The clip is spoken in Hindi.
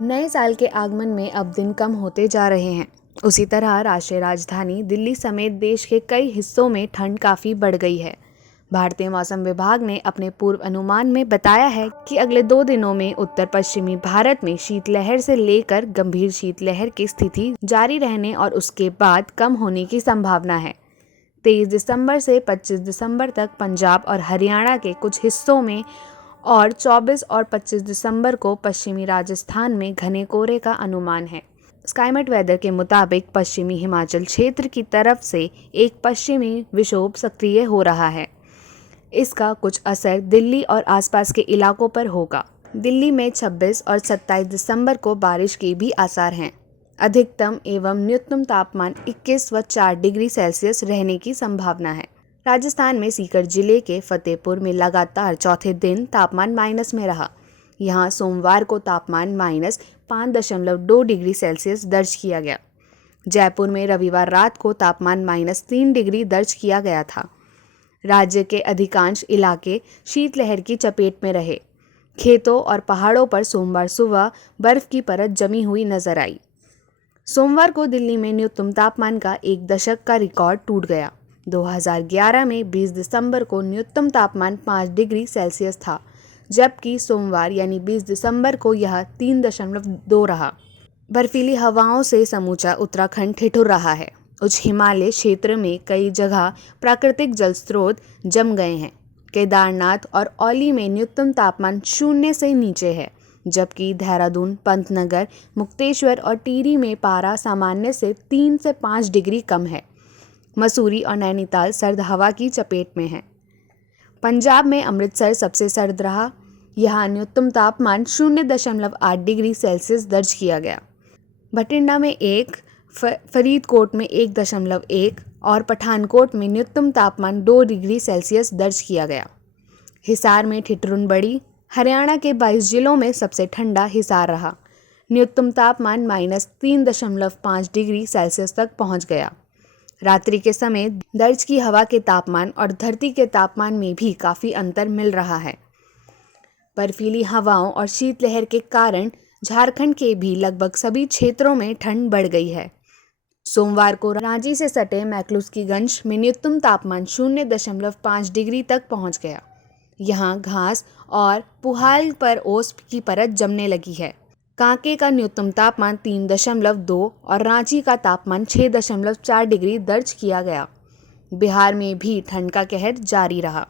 नए साल के आगमन में अब दिन कम होते जा रहे हैं। उसी तरह राष्ट्रीय राजधानी दिल्ली समेत देश के कई हिस्सों में ठंड काफ़ी बढ़ गई है। भारतीय मौसम विभाग ने अपने पूर्व अनुमान में बताया है कि अगले 2 दिनों में उत्तर पश्चिमी भारत में शीतलहर से लेकर गंभीर शीतलहर की स्थिति जारी रहने और उसके बाद कम होने की संभावना है। 23 दिसंबर से 25 दिसंबर तक पंजाब और हरियाणा के कुछ हिस्सों में और 24 और 25 दिसंबर को पश्चिमी राजस्थान में घने कोहरे का अनुमान है। स्काईमेट वेदर के मुताबिक पश्चिमी हिमाचल क्षेत्र की तरफ से एक पश्चिमी विक्षोभ सक्रिय हो रहा है। इसका कुछ असर दिल्ली और आसपास के इलाकों पर होगा। दिल्ली में 26 और 27 दिसंबर को बारिश के भी आसार हैं। अधिकतम एवं न्यूनतम तापमान 21 व 4 डिग्री सेल्सियस रहने की संभावना है। राजस्थान में सीकर जिले के फतेहपुर में लगातार चौथे दिन तापमान माइनस में रहा। यहाँ सोमवार को तापमान -5.2 डिग्री सेल्सियस दर्ज किया गया। जयपुर में रविवार रात को तापमान -3 डिग्री दर्ज किया गया था। राज्य के अधिकांश इलाके शीतलहर की चपेट में रहे। खेतों और पहाड़ों पर सोमवार सुबह बर्फ की परत जमी हुई नजर आई। सोमवार को दिल्ली में न्यूनतम तापमान का एक दशक का रिकॉर्ड टूट गया। 2011 में 20 दिसंबर को न्यूनतम तापमान 5 डिग्री सेल्सियस था, जबकि सोमवार यानी 20 दिसंबर को यह 3.2 रहा। बर्फीली हवाओं से समूचा उत्तराखंड ठिठुर रहा है। उच्च हिमालय क्षेत्र में कई जगह प्राकृतिक जल स्रोत जम गए हैं। केदारनाथ और औली में न्यूनतम तापमान 0 से नीचे है, जबकि देहरादून, पंतनगर, मुक्तेश्वर और टिहरी में पारा सामान्य से 3 से 5 डिग्री कम है। मसूरी और नैनीताल सर्द हवा की चपेट में है। पंजाब में अमृतसर सबसे सर्द रहा। यहाँ न्यूनतम तापमान 0.8 डिग्री सेल्सियस दर्ज किया गया। बठिंडा में 1, फरीदकोट में 1.1 और पठानकोट में न्यूनतम तापमान 2 डिग्री सेल्सियस दर्ज किया गया। हिसार में ठिठुरन बढ़ी। हरियाणा के 22 जिलों में सबसे ठंडा हिसार रहा। न्यूनतम तापमान -3.5 डिग्री सेल्सियस तक पहुंच गया। रात्रि के समय दर्ज की हवा के तापमान और धरती के तापमान में भी काफ़ी अंतर मिल रहा है। बर्फीली हवाओं और शीतलहर के कारण झारखंड के भी लगभग सभी क्षेत्रों में ठंड बढ़ गई है। सोमवार को रांची से सटे मैक्लुस्कीगंज में न्यूनतम तापमान 0.5 डिग्री तक पहुंच गया। यहाँ घास और पुहाल पर ओस की परत जमने लगी है। कांके का न्यूनतम तापमान 3.2 और रांची का तापमान 6.4 डिग्री दर्ज किया गया। बिहार में भी ठंड का कहर जारी रहा।